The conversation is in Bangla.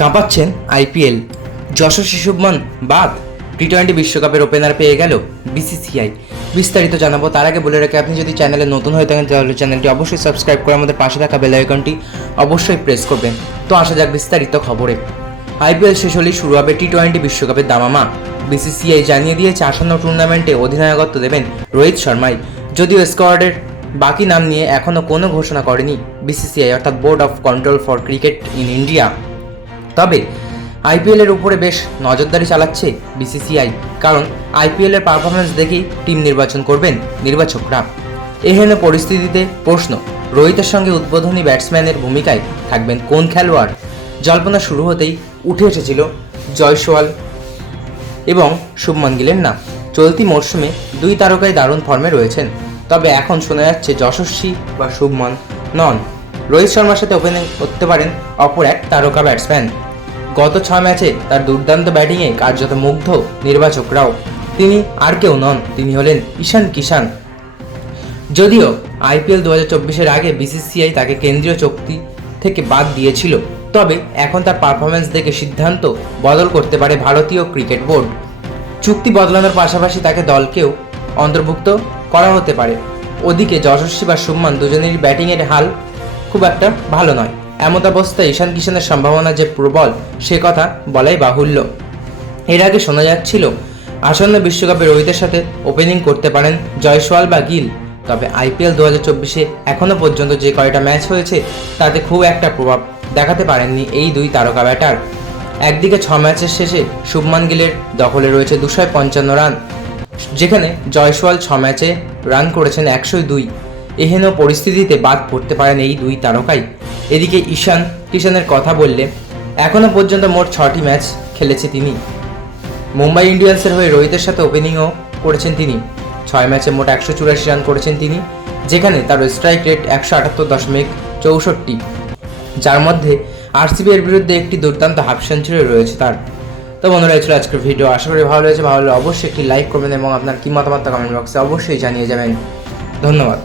কাঁপাচ্ছেন আইপিএল, যশস্বী শুভমান বাদ, টি-20 বিশ্বকাপের ওপেনার পেয়ে গেল বিসিসিআই। বিস্তারিত জানাবো। তার আগে বলে রাখি, আপনি যদি চ্যানেলে নতুন হয়ে থাকেন তাহলে চ্যানেলটি অবশ্যই সাবস্ক্রাইব করে আমাদের পাশে থাকা বেল আইকনটি অবশ্যই প্রেস করবেন। তো আসা যাক বিস্তারিত খবরে। আইপিএল শেষ হলেই শুরু হবে টি-20 বিশ্বকাপের দামামা। বিসিসিআই জানিয়ে দিয়েছে আসন্ন টুর্নামেন্টে অধিনায়কত্ব দেবেন রোহিত শর্মাই। যদিও স্কোয়াডের বাকি নাম নিয়ে এখনও কোনো ঘোষণা করেনি বিসিসিআই অর্থাৎ board of control for cricket in India. তবে আইপিএলের উপরে বেশ নজরদারি চালাচ্ছে বিসিসিআই, কারণ আইপিএলের পারফরমেন্স দেখেই টিম নির্বাচন করবেন নির্বাচকরা। এহেন পরিস্থিতিতে প্রশ্ন, রোহিতের সঙ্গে উদ্বোধনী ব্যাটসম্যানের ভূমিকায় থাকবেন কোন খেলোয়াড়? জল্পনা শুরু হতেই উঠে এসেছিল জয়সওয়াল এবং শুভমান গিলের নাম। চলতি মরশুমে দুই তারকাই দারুণ ফর্মে রয়েছেন, তবে এখন শোনা যাচ্ছে যশস্বী বা শুভমান নন। রোহিত শর্মার সাথে ওপেনিং করতে পারেন অপর এক তারকা ব্যাটসম্যান। গত 6 ম্যাচে তার দুর্দান্ত ব্যাটিংয়ে কার্যত মুগ্ধ নির্বাচকরাও। তিনি আর কেউ নন, তিনি হলেন ঈশান কিষান। যদিও আইপিএল 2024-এর আগে বিসিসিআই তাকে কেন্দ্রীয় চুক্তি থেকে বাদ দিয়েছিল, তবে এখন তার পারফরমেন্স দেখে সিদ্ধান্ত বদল করতে পারে ভারতীয় ক্রিকেট বোর্ড। চুক্তি বদলানোর পাশাপাশি তাকে দলকেও অন্তর্ভুক্ত করা হতে পারে। ওদিকে যশস্বী বা শুভমান দুজনেরই ব্যাটিংয়ের হাল খুব একটা ভালো নয়। এমত অবস্থায় ঈশান কিষানের সম্ভাবনা যে প্রবল সে কথা বলাই বাহুল্য। এর আগে শোনা যাচ্ছিল আসন্ন বিশ্বকাপে রোহিতের সাথে ওপেনিং করতে পারেন জয়সওয়াল বা গিল। তবে আইপিএল 2024-এ এখনও পর্যন্ত যে কয়টা ম্যাচ হয়েছে তাতে খুব একটা প্রভাব দেখাতে পারেননি এই দুই তারকা ব্যাটার। একদিকে 6 ম্যাচের শেষে শুভমান গিলের দখলে রয়েছে 255 রান, যেখানে জয়সওয়াল 6 ম্যাচে রান করেছেন 102। এহেন পরিস্থিতিতে বাদ পড়তে পারেন এই দুই তারকাই। এদিকে ঈশান কিষানের কথা বললে এখনও পর্যন্ত মোট 6টি ম্যাচ খেলেছে তিনি। মুম্বাই ইন্ডিয়ান্সের হয়ে রোহিতের সাথে ওপেনিংও করেছেন তিনি। 6 ম্যাচে মোট 184 রান করেছেন তিনি, যেখানে তার স্ট্রাইক রেট 178.64, যার মধ্যে আরসিবি এর বিরুদ্ধে একটি দুর্দান্ত হাফ সেঞ্চুরি রয়েছে তার। তো বন্ধুরা, এই ছিল আজকের ভিডিও। আশা করি ভালো হয়েছে। ভালো হলে অবশ্যই একটি লাইক করবেন এবং আপনার কি মতামত কমেন্ট বক্সে অবশ্যই জানিয়ে যাবেন। ধন্যবাদ।